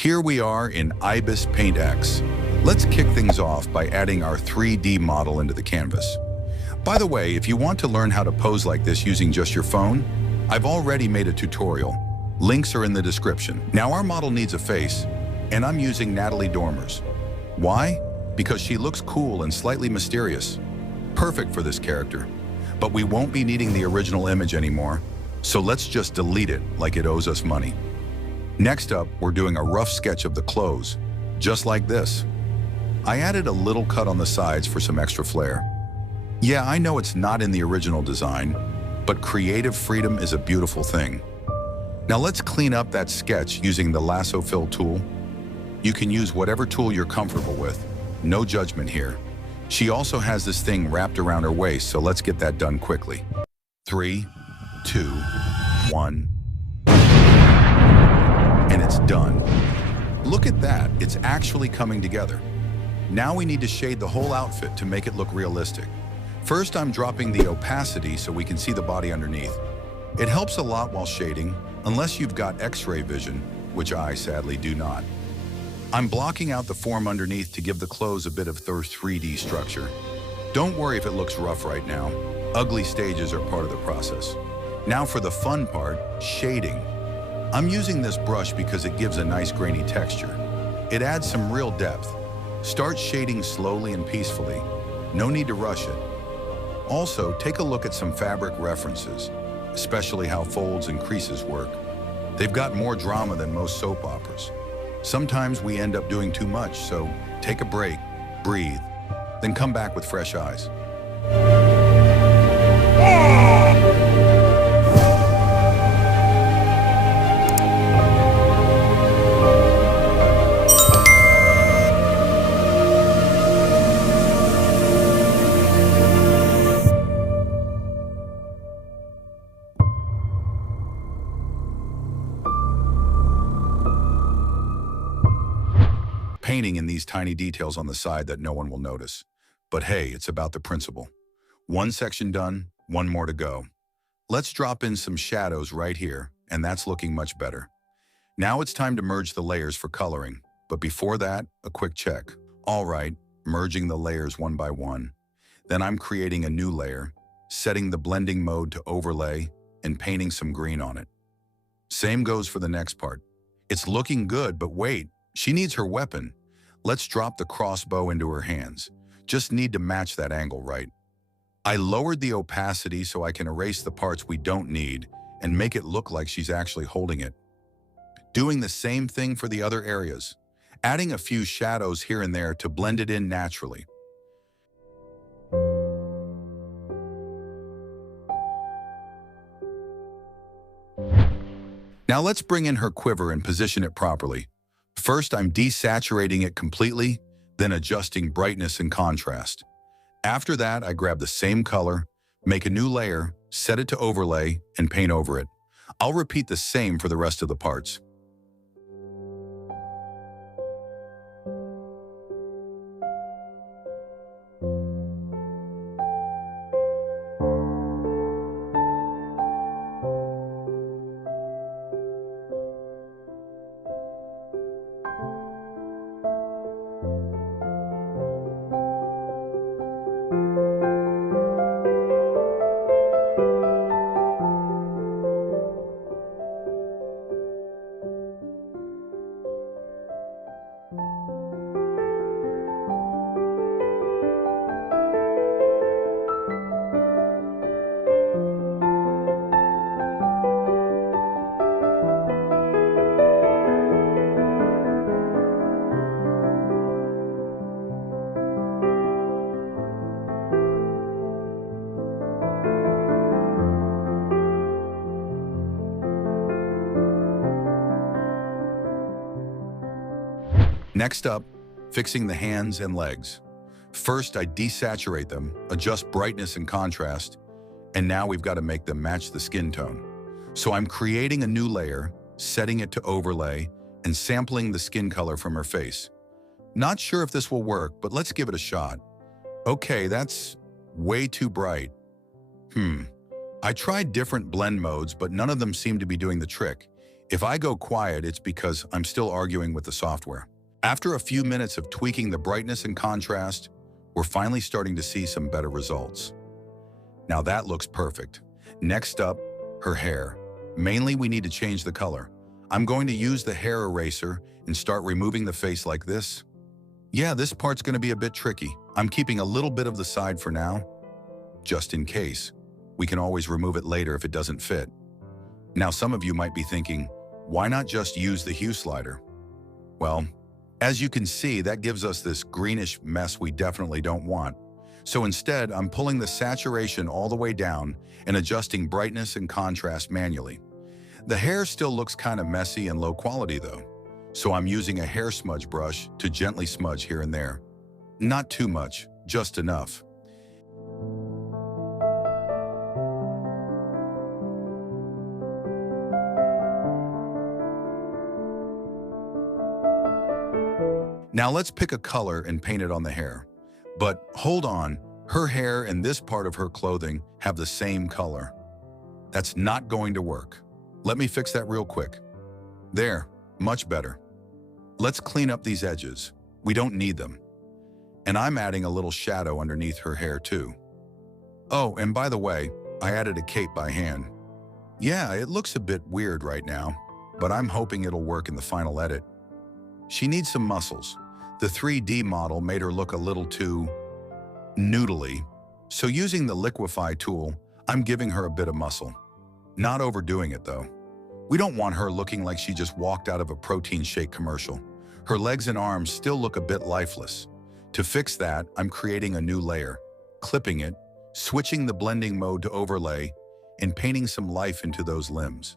Here we are in Ibis Paint X. Let's kick things off by adding our 3D model into the canvas. By the way, if you want to learn how to pose like this using just your phone, I've already made a tutorial. Links are in the description. Now our model needs a face, and I'm using Natalie Dormer's. Why? Because she looks cool and slightly mysterious. Perfect for this character. But we won't be needing the original image anymore, so let's just delete it like it owes us money. Next up, we're doing a rough sketch of the clothes, just like this. I added a little cut on the sides for some extra flair. Yeah, I know it's not in the original design, but creative freedom is a beautiful thing. Now let's clean up that sketch using the lasso fill tool. You can use whatever tool you're comfortable with. No judgment here. She also has this thing wrapped around her waist, so let's get that done quickly. 3, 2, 1. And it's done. Look at that, it's actually coming together. Now we need to shade the whole outfit to make it look realistic. First, I'm dropping the opacity so we can see the body underneath. It helps a lot while shading, unless you've got X-ray vision, which I sadly do not. I'm blocking out the form underneath to give the clothes a bit of their 3D structure. Don't worry if it looks rough right now. Ugly stages are part of the process. Now for the fun part, shading. I'm using this brush because it gives a nice grainy texture. It adds some real depth. Start shading slowly and peacefully. No need to rush it. Also, take a look at some fabric references, especially how folds and creases work. They've got more drama than most soap operas. Sometimes we end up doing too much, so take a break, breathe, then come back with fresh eyes. Painting in these tiny details on the side that no one will notice. But hey, it's about the principle. One section done, one more to go. Let's drop in some shadows right here, and that's looking much better. Now it's time to merge the layers for coloring, but before that, a quick check. All right, merging the layers one by one. Then I'm creating a new layer, setting the blending mode to overlay, and painting some green on it. Same goes for the next part. It's looking good, but wait, she needs her weapon. Let's drop the crossbow into her hands. Just need to match that angle right. I lowered the opacity so I can erase the parts we don't need and make it look like she's actually holding it. Doing the same thing for the other areas, adding a few shadows here and there to blend it in naturally. Now let's bring in her quiver and position it properly. First, I'm desaturating it completely, then adjusting brightness and contrast. After that, I grab the same color, make a new layer, set it to overlay, and paint over it. I'll repeat the same for the rest of the parts. Next up, fixing the hands and legs. First, I desaturate them, adjust brightness and contrast, and now we've got to make them match the skin tone. So I'm creating a new layer, setting it to overlay, and sampling the skin color from her face. Not sure if this will work, but let's give it a shot. Okay, that's way too bright. I tried different blend modes, but none of them seemed to be doing the trick. If I go quiet, it's because I'm still arguing with the software. After a few minutes of tweaking the brightness and contrast, we're finally starting to see some better results. Now that looks perfect. Next up, her hair. Mainly, we need to change the color. I'm going to use the hair eraser and start removing the face like this. Yeah, this part's going to be a bit tricky. I'm keeping a little bit of the side for now, just in case. We can always remove it later if it doesn't fit. Now, some of you might be thinking, why not just use the hue slider? Well, as you can see, that gives us this greenish mess we definitely don't want. So instead, I'm pulling the saturation all the way down and adjusting brightness and contrast manually. The hair still looks kind of messy and low quality though, so I'm using a hair smudge brush to gently smudge here and there. Not too much, just enough. Now let's pick a color and paint it on the hair. But hold on, her hair and this part of her clothing have the same color. That's not going to work. Let me fix that real quick. There, much better. Let's clean up these edges. We don't need them. And I'm adding a little shadow underneath her hair too. Oh, and by the way, I added a cape by hand. Yeah, it looks a bit weird right now, but I'm hoping it'll work in the final edit. She needs some muscles. The 3D model made her look a little too noodly, so using the liquify tool, I'm giving her a bit of muscle. Not overdoing it though. We don't want her looking like she just walked out of a protein shake commercial. Her legs and arms still look a bit lifeless. To fix that, I'm creating a new layer, clipping it, switching the blending mode to overlay, and painting some life into those limbs.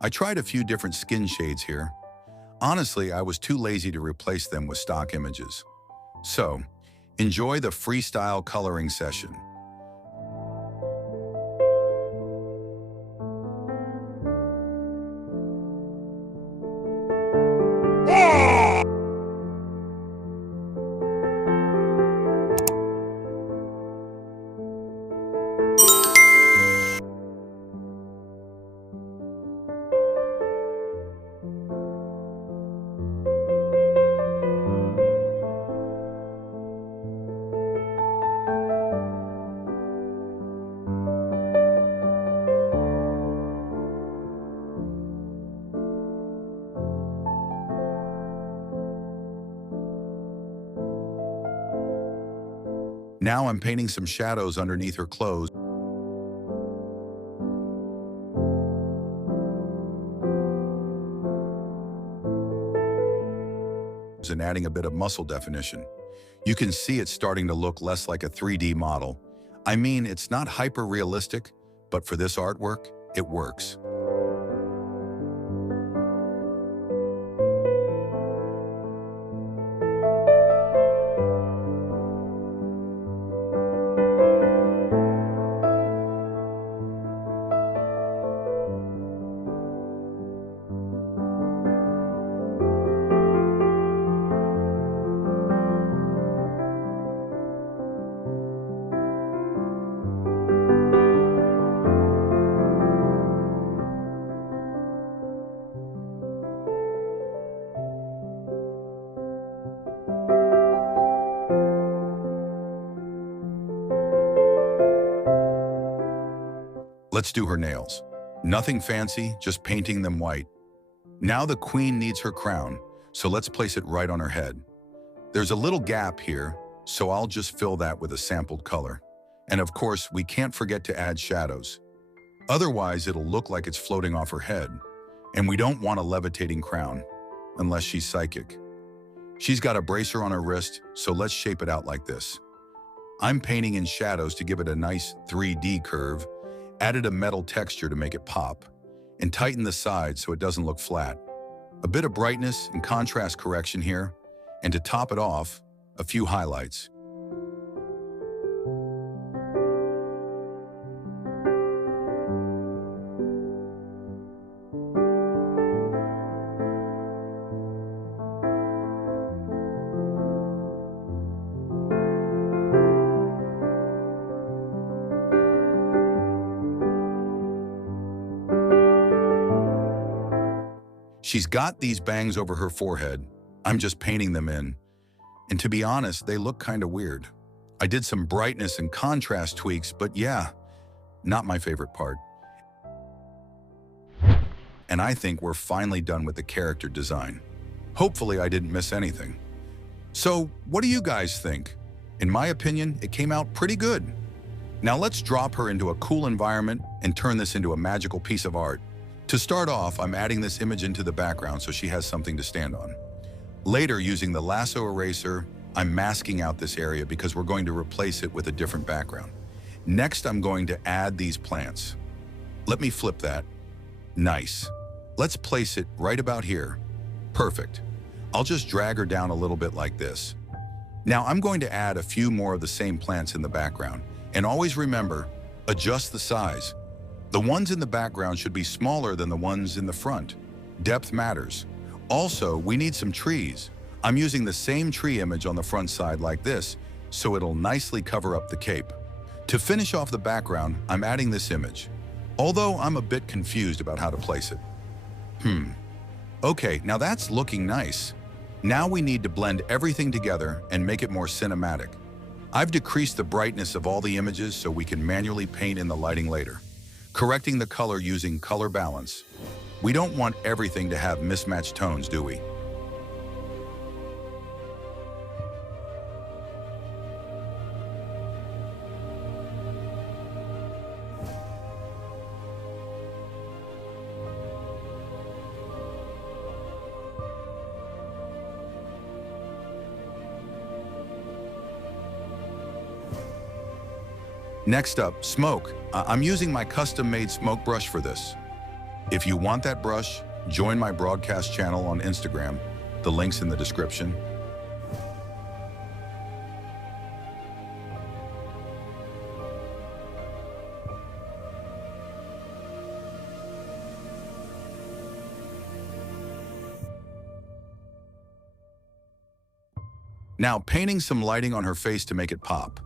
I tried a few different skin shades here. Honestly, I was too lazy to replace them with stock images. So, enjoy the freestyle coloring session. Now I'm painting some shadows underneath her clothes and adding a bit of muscle definition. You can see it's starting to look less like a 3D model. I mean, it's not hyper-realistic, but for this artwork, it works. Let's do her nails. Nothing fancy, just painting them white. Now the queen needs her crown, so let's place it right on her head. There's a little gap here, so I'll just fill that with a sampled color. And of course, we can't forget to add shadows. Otherwise, it'll look like it's floating off her head. And we don't want a levitating crown, unless she's psychic. She's got a bracer on her wrist, so let's shape it out like this. I'm painting in shadows to give it a nice 3D curve, added a metal texture to make it pop, and tighten the sides so it doesn't look flat. A bit of brightness and contrast correction here, and to top it off, a few highlights. She's got these bangs over her forehead. I'm just painting them in. And to be honest, they look kind of weird. I did some brightness and contrast tweaks, but yeah, not my favorite part. And I think we're finally done with the character design. Hopefully I didn't miss anything. So, what do you guys think? In my opinion, it came out pretty good. Now let's drop her into a cool environment and turn this into a magical piece of art. To start off, I'm adding this image into the background so she has something to stand on. Later, using the lasso eraser, I'm masking out this area because we're going to replace it with a different background. Next, I'm going to add these plants. Let me flip that. Nice. Let's place it right about here. Perfect. I'll just drag her down a little bit like this. Now I'm going to add a few more of the same plants in the background. And always remember, adjust the size. The ones in the background should be smaller than the ones in the front. Depth matters. Also, we need some trees. I'm using the same tree image on the front side like this, so it'll nicely cover up the cape. To finish off the background, I'm adding this image, although I'm a bit confused about how to place it. Okay, now that's looking nice. Now we need to blend everything together and make it more cinematic. I've decreased the brightness of all the images so we can manually paint in the lighting later, correcting the color using color balance. We don't want everything to have mismatched tones, do we? Next up, smoke. I'm using my custom-made smoke brush for this. If you want that brush, join my broadcast channel on Instagram. The link's in the description. Now, painting some lighting on her face to make it pop.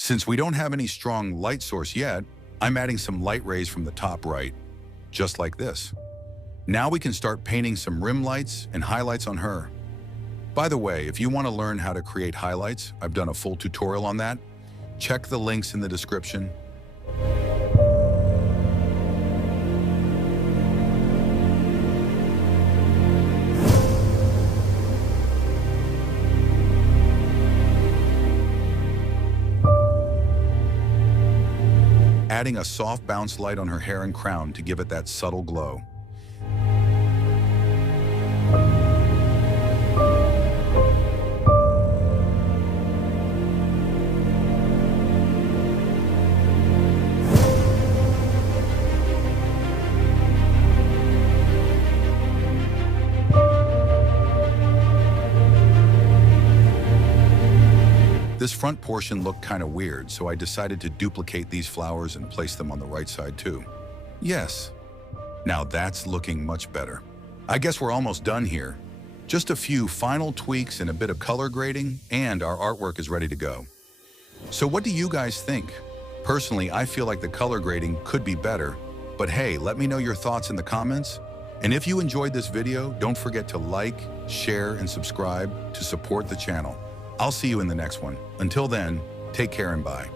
Since we don't have any strong light source yet, I'm adding some light rays from the top right, just like this. Now we can start painting some rim lights and highlights on her. By the way, if you want to learn how to create highlights, I've done a full tutorial on that. Check the links in the description. Adding a soft bounce light on her hair and crown to give it that subtle glow. This front portion looked kind of weird, so I decided to duplicate these flowers and place them on the right side too. Yes, now that's looking much better. I guess we're almost done here. Just a few final tweaks and a bit of color grading, and our artwork is ready to go. So what do you guys think? Personally, I feel like the color grading could be better, but hey, let me know your thoughts in the comments. And if you enjoyed this video, don't forget to like, share, and subscribe to support the channel. I'll see you in the next one. Until then, take care and bye.